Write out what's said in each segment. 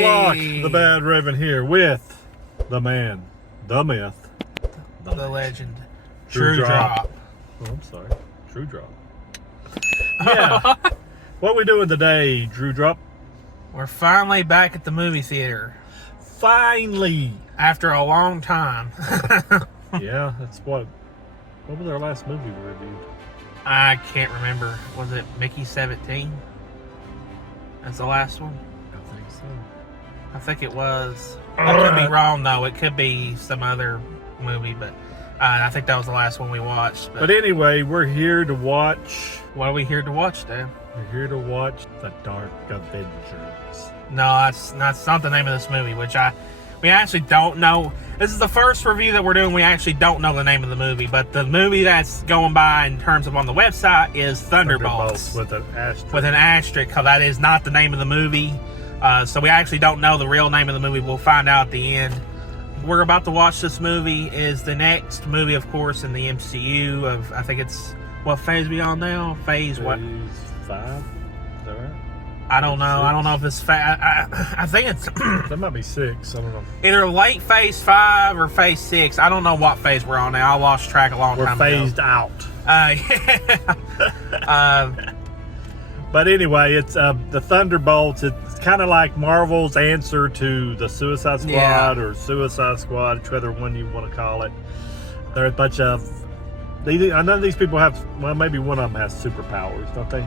Flock, the Badraven here with the man, the myth, the legend, True Drop. Oh, I'm sorry, True Drop. Yeah. What we doing today, True Drop? We're finally back at the movie theater. Finally, after a long time. Yeah, that's what was our last movie we reviewed? I can't remember. Was it Mickey 17? That's the last one? I think so. I think it was. I could be wrong though. It could be some other movie, but I think that was the last one we watched. But anyway, we're here to watch. What are we here to watch, Dan? We're here to watch The Dark Avengers. No, that's not the name of this movie, which we actually don't know. This is the first review that we're doing. We actually don't know the name of the movie, but the movie that's going by in terms of on the website is Thunderbolts. With an asterisk. With an asterisk, because that is not the name of the movie. So we actually don't know the real name of the movie. We'll find out at the end. We're about to watch this movie. Is the next movie, of course, in the MCU of, I think it's, what phase we on now? Phase what? 5? Is that right? I don't know. I don't know if it's I think it's that might be 6. I don't know. Either late phase 5 or phase 6. I don't know what phase we're on now. I lost track a long time ago. We're phased out. Yeah. But anyway, it's the Thunderbolts. It's kind of like Marvel's answer to the Suicide Squad or Suicide Squad, whichever one you want to call it. They're a bunch of. None of these people have. Well, maybe one of them has superpowers, don't they?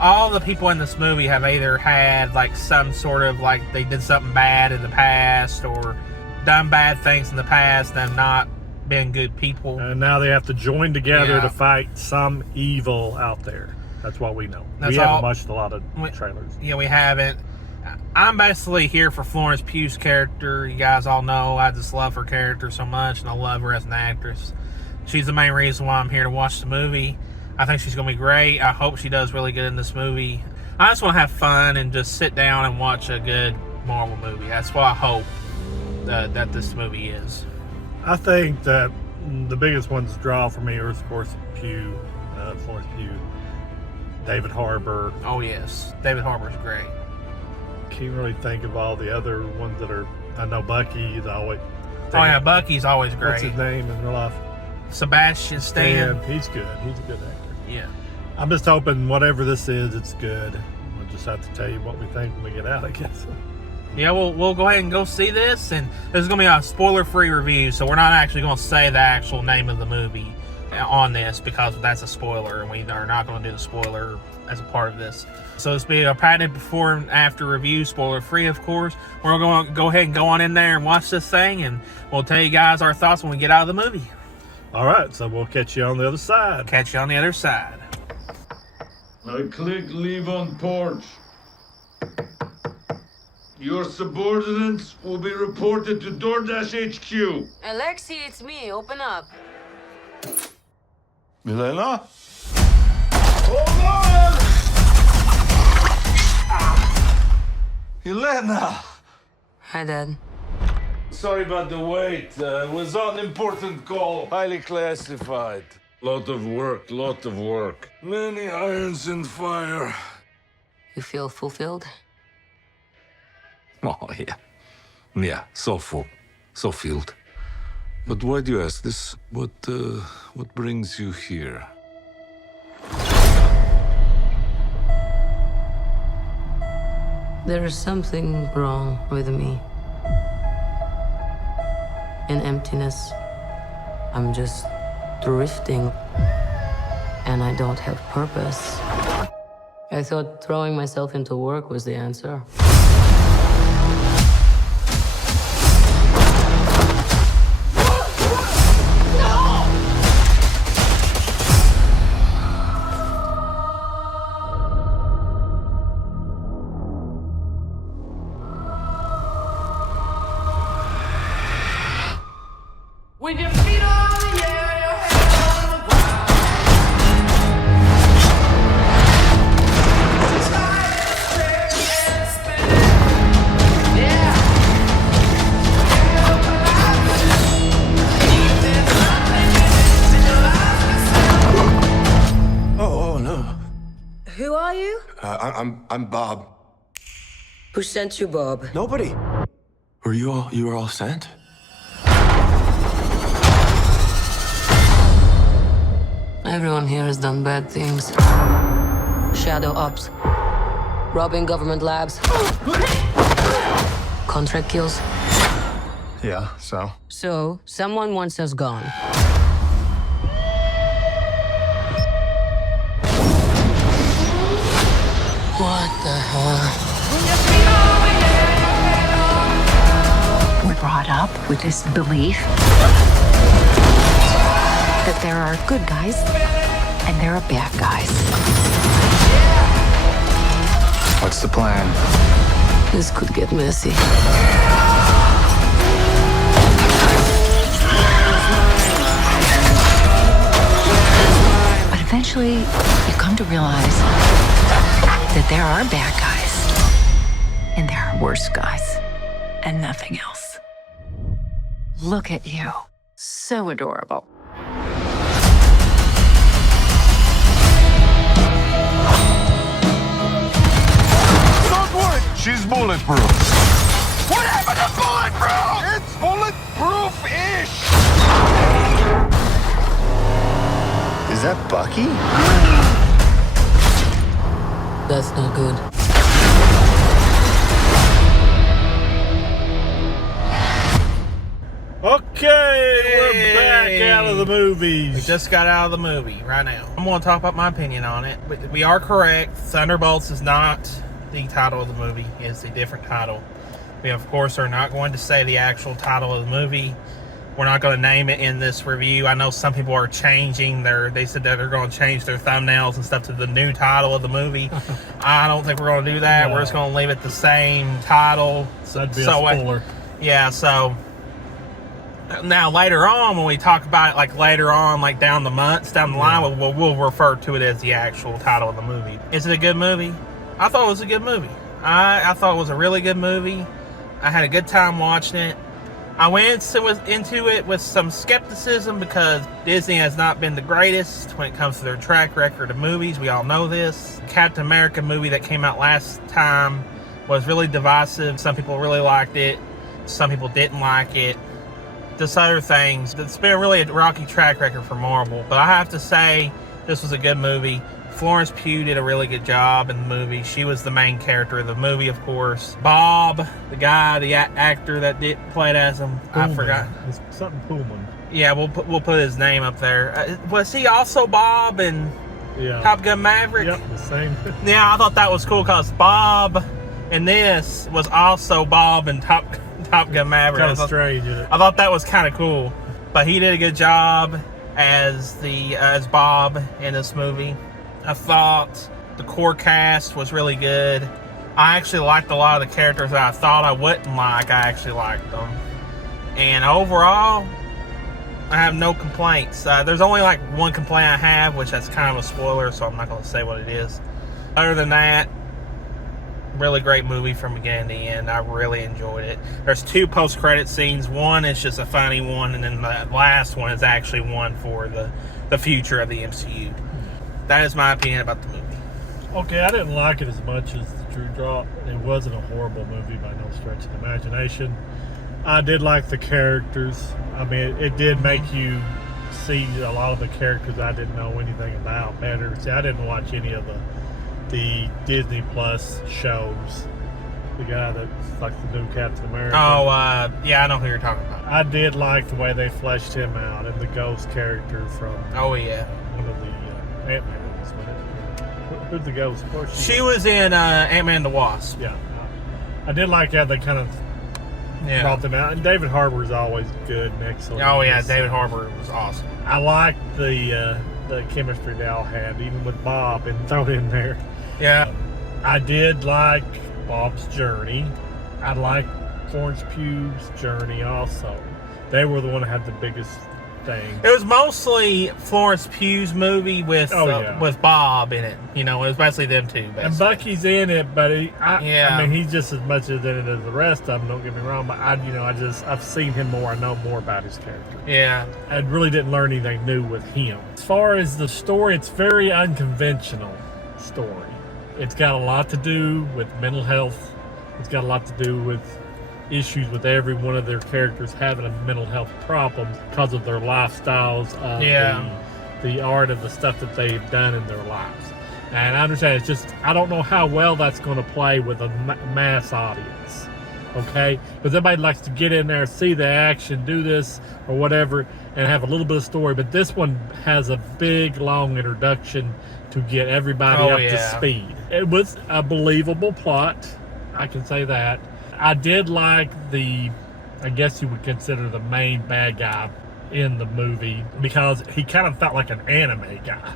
All the people in this movie have either had like some sort of like they did something bad in the past or done bad things in the past and not been good people. And now they have to join together to fight some evil out there. That's what we know. We haven't watched a lot of trailers. Yeah, we haven't. I'm basically here for Florence Pugh's character. You guys all know I just love her character so much, and I love her as an actress. She's the main reason why I'm here to watch the movie. I think she's going to be great. I hope she does really good in this movie. I just want to have fun and just sit down and watch a good Marvel movie. That's what I hope that this movie is. I think that the biggest ones to draw for me are, of course, Florence Pugh, David Harbour. Oh, yes. David Harbour's great. Can't really think of all the other ones that are. I know Bucky is always. Oh, yeah, Bucky's always great. What's his name in real life? Sebastian Stan. He's good. He's a good actor. Yeah. I'm just hoping whatever this is, it's good. We'll just have to tell you what we think when we get out, I guess. Yeah, we'll go ahead and go see this, and this is going to be a spoiler-free review, so we're not actually going to say the actual name of the movie on this because that's a spoiler, and we are not going to do the spoiler as a part of this. So this will be a patented before and after review, spoiler-free, of course. We're going to go ahead and go on in there and watch this thing, and we'll tell you guys our thoughts when we get out of the movie. All right, so we'll catch you on the other side. Catch you on the other side. I click leave on porch. Your subordinates will be reported to DoorDash HQ. Alexei, it's me. Open up. Milena? Hold on! Elena! Hi, Dad. Sorry about the wait. It was an important call. Highly classified. Lot of work. Many irons in fire. You feel fulfilled? Oh, yeah. Yeah, so full. So filled. But why do you ask this? What brings you here? There is something wrong with me. In emptiness, I'm just drifting, and I don't have purpose. I thought throwing myself into work was the answer. When your feet are in the air, your head on the ground. The sky is straight and spinning. Yeah. You're collapsing. There's nothing in your life. Oh no. Who are you? I'm Bob. Who sent you, Bob? Nobody. You were all sent? Everyone here has done bad things. Shadow ops. Robbing government labs. Contract kills. Yeah, so? So, someone wants us gone. What the hell? We're brought up with this belief that there are good guys and there are bad guys. What's the plan? This could get messy. But eventually, you come to realize that there are bad guys and there are worse guys and nothing else. Look at you. So adorable. Don't worry, she's bulletproof. What happened to bulletproof? It's bulletproof-ish. Is that Bucky? That's not good. Okay, we're back out of the movies. We just got out of the movie right now. I'm going to talk about my opinion on it. We are correct. Thunderbolts is not the title of the movie. It's a different title. We, of course, are not going to say the actual title of the movie. We're not going to name it in this review. I know some people are changing they said that they're going to change their thumbnails and stuff to the new title of the movie. I don't think we're going to do that. No. We're just going to leave it the same title. That'd be a spoiler. Yeah, so now later on, when we talk about it, like later on, like down the months, down the line, we'll refer to it as the actual title of the movie. Is it a good movie? I thought it was a good movie. I thought it was a really good movie. I had a good time watching it. I went into it with some skepticism because Disney has not been the greatest when it comes to their track record of movies. We all know this. Captain America movie that came out last time was really divisive. Some people really liked it. Some people didn't like it. Just other things. It's been really a rocky track record for Marvel. But I have to say, this was a good movie. Florence Pugh did a really good job in the movie. She was the main character of the movie, of course. Bob, the guy, the actor that played as him, Pullman. I forgot. It's something Pullman. Yeah, we'll put his name up there. Was he also Bob in Top Gun Maverick? Yep, the same. Yeah, I thought that was cool because Bob in this was also Bob in Top Gun Maverick. Kind of strange, isn't it? I thought that was kind of cool. But he did a good job as Bob in this movie. I thought the core cast was really good. I actually liked a lot of the characters that I thought I wouldn't like. I actually liked them. And overall, I have no complaints. There's only like one complaint I have, which that's kind of a spoiler, so I'm not going to say what it is. Other than that, really great movie from beginning to end. I really enjoyed it. There's 2 post-credit scenes. One is just a funny one, and then the last one is actually one for the future of the MCU. That is my opinion about the movie. Okay, I didn't like it as much as the Drew Drop. It wasn't a horrible movie by no stretch of the imagination. I did like the characters. I mean, it did make you see a lot of the characters I didn't know anything about better. See, I didn't watch any of the Disney Plus shows. The guy that's like the new Captain America. Oh, yeah, I know who you're talking about. I did like the way they fleshed him out and the ghost character from Oh, yeah. one of the Ant-Man movies. Who's the ghost? Of course She was in Ant-Man and the Wasp. Yeah. I did like how they kind of brought them out. And David Harbour's always good and excellent. Oh, yeah, David Harbour was awesome. I liked the chemistry they all had, even with Bob and thrown in there. Yeah. I did like Bob's journey. I liked Florence Pugh's journey also. They were the one that had the biggest thing. It was mostly Florence Pugh's movie with Bob in it. You know, it was basically them two. Basically. And Bucky's in it, but I mean, he's just as much in it as the rest of them. Don't get me wrong, but I've seen him more. I know more about his character. Yeah, I really didn't learn anything new with him. As far as the story, it's very unconventional story. It's got a lot to do with mental health It's got a lot to do with issues with every one of their characters having a mental health problem because of their lifestyles, of the art of the stuff that they've done in their lives. And I understand it's just, I don't know how well that's going to play with a mass audience. Okay? Because everybody likes to get in there, see the action, do this or whatever, and have a little bit of story. But this one has a big, long introduction to get everybody up to speed. It was a believable plot. I can say that. I did like I guess you would consider the main bad guy in the movie, because he kind of felt like an anime guy.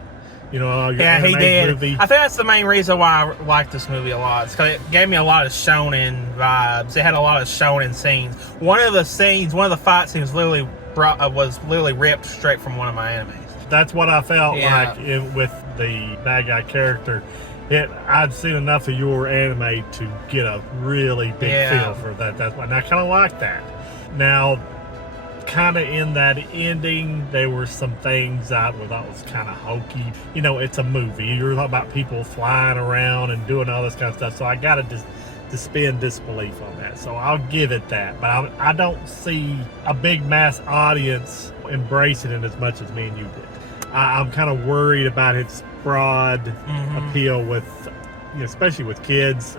You know, your yeah, he did. Movie. I think that's the main reason why I like this movie a lot. It's because it gave me a lot of shonen vibes. It had a lot of shonen scenes. One of the fight scenes literally was ripped straight from one of my animes. That's what I felt like with the bad guy character. I'd seen enough of your anime to get a really big feel for that. That's why, and I kind of like that. Now, kind of in that ending, there were some things I thought was kind of hokey. You know, it's a movie. You're talking about people flying around and doing all this kind of stuff. So I got to suspend disbelief on that. So I'll give it that. But I don't see a big mass audience embracing it as much as me and you did. I'm kind of worried about its broad appeal with, especially with kids.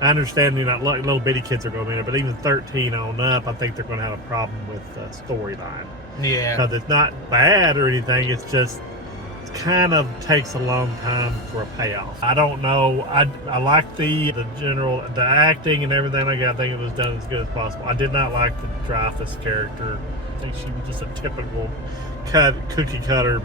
I understand, little bitty kids are going to be in it, but even 13 on up, I think they're going to have a problem with storyline. Yeah. Because it's not bad or anything. It's just, it kind of takes a long time for a payoff. I don't know. I like the acting and everything like that. I think it was done as good as possible. I did not like the Dreyfus character. I think she was just a typical cookie cutter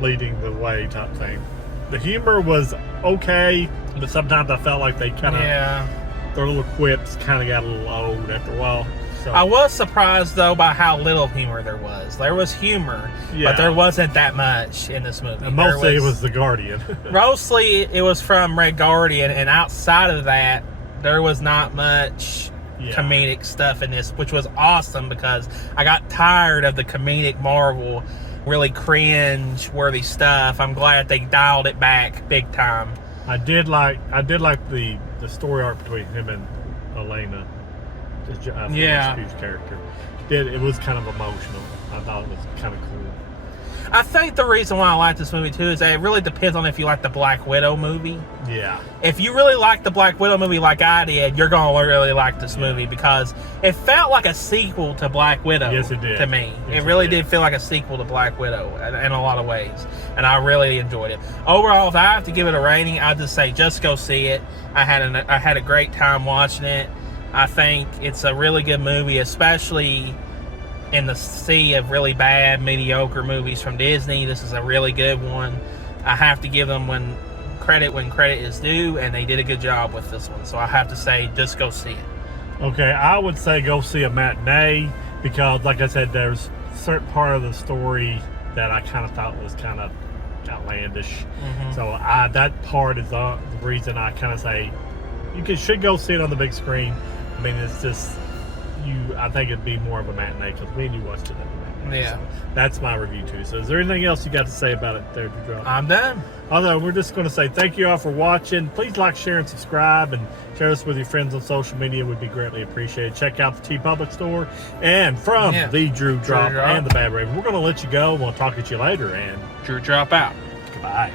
leading the way type thing. The humor was okay, but sometimes I felt like they kind of their little quips kind of got a little old after a while. So I was surprised though by how little humor there was. There was humor, but there wasn't that much in this movie. And mostly it was the Guardian. Mostly it was from Red Guardian, and outside of that, there was not much comedic stuff in this, which was awesome because I got tired of the comedic Marvel, really cringe-worthy stuff. I'm glad they dialed it back big time. I did like the story arc between him and Elena. Huge character. It was kind of emotional. I thought it was kind of cool. I think the reason why I like this movie too is that it really depends on if you like the Black Widow movie. Yeah. If you really like the Black Widow movie like I did, you're going to really like this movie because it felt like a sequel to Black Widow. Yes, it did. To me. Yes, it really did feel like a sequel to Black Widow in a lot of ways. And I really enjoyed it. Overall, if I have to give it a rating, I'd just say just go see it. I had a great time watching it. I think it's a really good movie, especially in the sea of really bad, mediocre movies from Disney. This is a really good one. I have to give them credit is due, and they did a good job with this one. So I have to say, just go see it. Okay, I would say go see a matinee because, like I said, there's a certain part of the story that I kind of thought was kind of outlandish. So that part is the reason I kind of say you should go see it on the big screen. I mean, it's just I think it'd be more of a matinee because me and you watched it at the matinee. Yeah. So that's my review too. So is there anything else you got to say about it there, Drew? I'm done. Although we're just going to say thank you all for watching. Please like, share, and subscribe, and share this with your friends on social media. Would be greatly appreciated. Check out the TeePublic store. And from the Drew Drop and the Badraven, we're going to let you go. We'll talk to you later. And Drew Drop out. Goodbye.